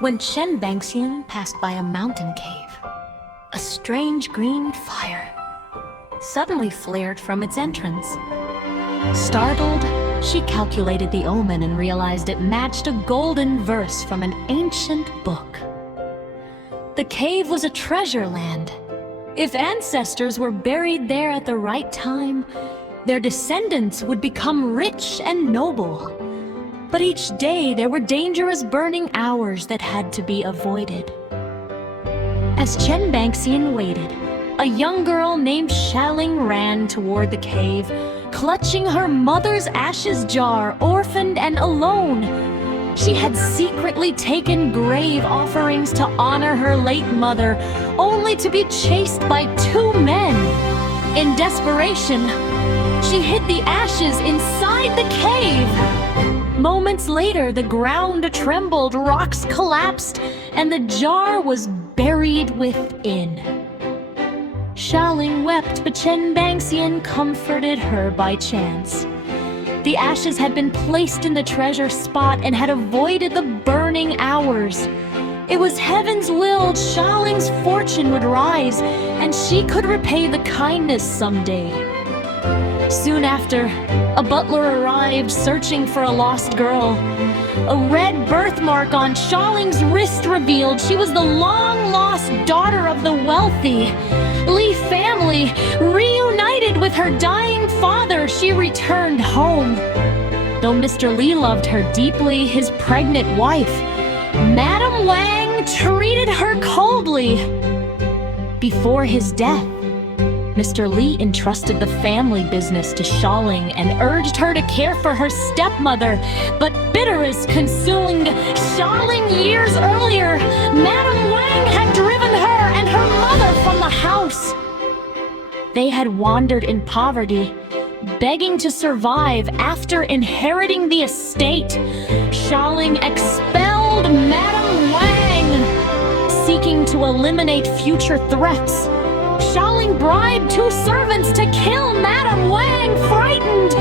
When Chen Bangxian passed by a mountain cave, a strange green fire suddenly flared from its entrance. Startled, she calculated the omen and realized it matched a golden verse from an ancient book. The cave was a treasure land. If ancestors were buried there at the right time, their descendants would become rich and noble. But each day there were dangerous burning hours that had to be avoided. As Chen Bangxian waited, a young girl named Xialing ran toward the cave, clutching her mother's ashes jar, orphaned and alone. She had secretly taken grave offerings to honor her late mother, only to be chased by two men. In desperation, she hid the ashes inside the cave. Moments later, the ground trembled, rocks collapsed, and the jar was buried within. Xialing wept, but Chen Bangxian comforted her by chance. The ashes had been placed in the treasure spot and had avoided the burning hours. It was heaven's will Xialing's fortune would rise, and she could repay the kindness someday. Soon after, a butler arrived searching for a lost girl. A red birthmark on Xialing's wrist revealed she was the long-lost daughter of the wealthy Li family. Reunited with her dying father, she returned home. Though Mr. Li loved her deeply, his pregnant wife, Madame Wang, treated her coldly. Before his death, Mr. Li entrusted the family business to Xialing and urged her to care for her stepmother. But bitter as consuming Xialing years earlier, Madame Wang had driven her and her mother from the house. They had wandered in poverty, begging to survive after inheriting the estate. Xialing expelled Madame Wang, seeking to eliminate future threats. Xialing bribed two servants to kill Madame Wang. Frightened,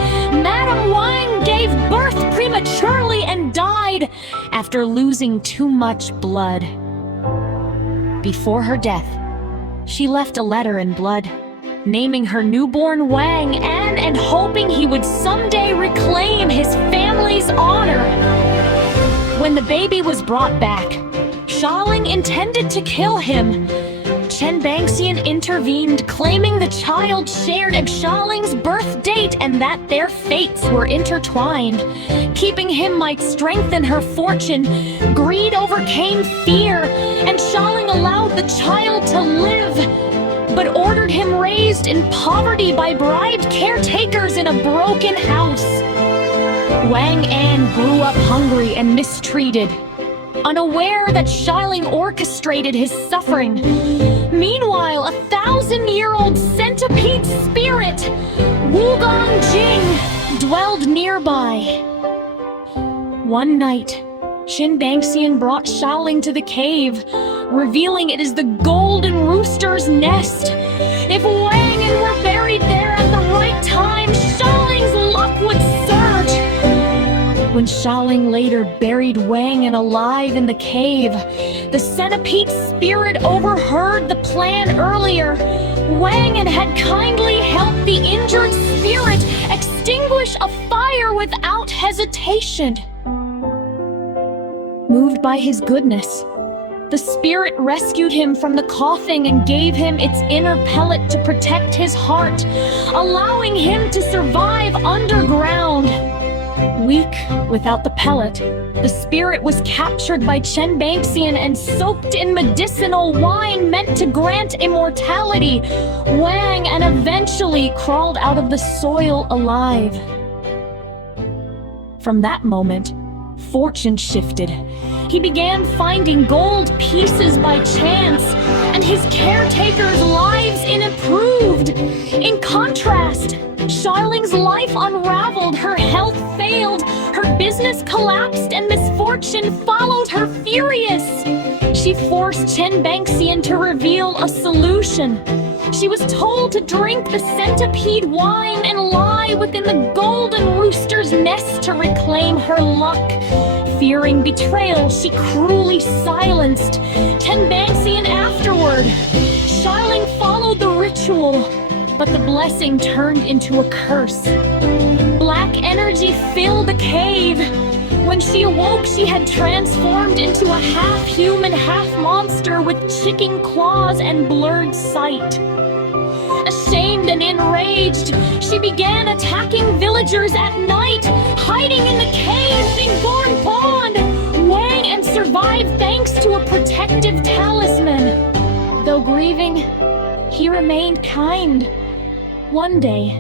Madame Wang gave birth prematurely and died after losing too much blood. Before her death, she left a letter in blood, naming her newborn Wang and hoping he would someday reclaim his family's honor. When the baby was brought back, Xialing intended to kill him. Chen Bangxian intervened, claiming the child shared Xialing's birth date and that their fates were intertwined. Keeping him might strengthen her fortune. Greed overcame fear, and Xialing allowed the child to live, but ordered him raised in poverty by bribed caretakers in a broken house. Wang An grew up hungry and mistreated, unaware that Xialing orchestrated his suffering. Meanwhile, a 1,000-year-old centipede spirit, Wugong Jing, dwelled nearby. One night, Chen Bangxian brought Xialing to the cave, revealing it is the golden rooster's nest. If Wang and were buried there at the right time, Xialing's luck would surge. When Xialing later buried Wang and alive in the cave, the centipede spirit overheard the plan earlier. Wang and had kindly helped the injured spirit extinguish a fire without hesitation. Moved by his goodness, the spirit rescued him from the coughing and gave him its inner pellet to protect his heart, allowing him to survive underground. Weak without the pellet, the spirit was captured by Chen Bangxian and soaked in medicinal wine meant to grant immortality. Wang and eventually crawled out of the soil alive. From that moment, fortune shifted. He began finding gold pieces by chance, and his caretakers' lives improved. In contrast, Xialing's life unraveled, her health failed, her business collapsed, and misfortune followed her furious. She forced Chen Bangxian to reveal a solution. She was told to drink the centipede wine and lie within the golden rooster's nest to reclaim her luck. Fearing betrayal, she cruelly silenced Tenbanxian afterward. Xialing followed the ritual, but the blessing turned into a curse. Black energy filled the cave. When she awoke, she had transformed into a half-human, half-monster with chicken claws and blurred sight. Ashamed and enraged, she began attacking villagers at night, hiding in the cave's inborn bond. Wang and survived thanks to a protective talisman. Though grieving, he remained kind. One day,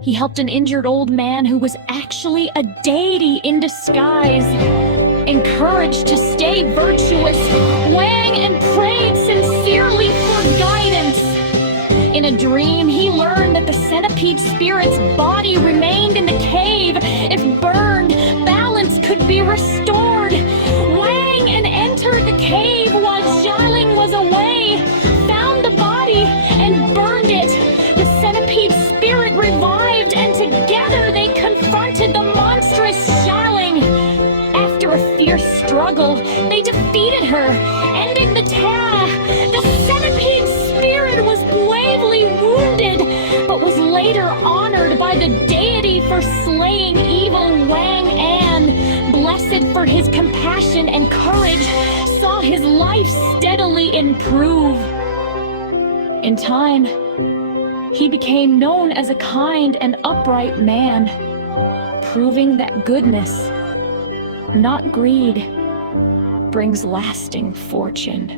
he helped an injured old man who was actually a deity in disguise. Encouraged to stay virtuous, Wang and prayed sincerely for guidance. In a dream, he learned that the centipede spirit's body remained in the cave. If burned, balance could be restored. Wang and entered the cave while Xialing was away, found the body, and burned it. The centipede spirit revived, and together they confronted the monstrous Xialing. After a fierce struggle, they defeated her, ending the Terra. The centipede spirit was bravely wounded, but was later honored by the deity for slaying evil Wang An. Blessed for his compassion and courage, saw his life steadily improve. In time, he became known as a kind and upright man, proving that goodness, not greed, brings lasting fortune.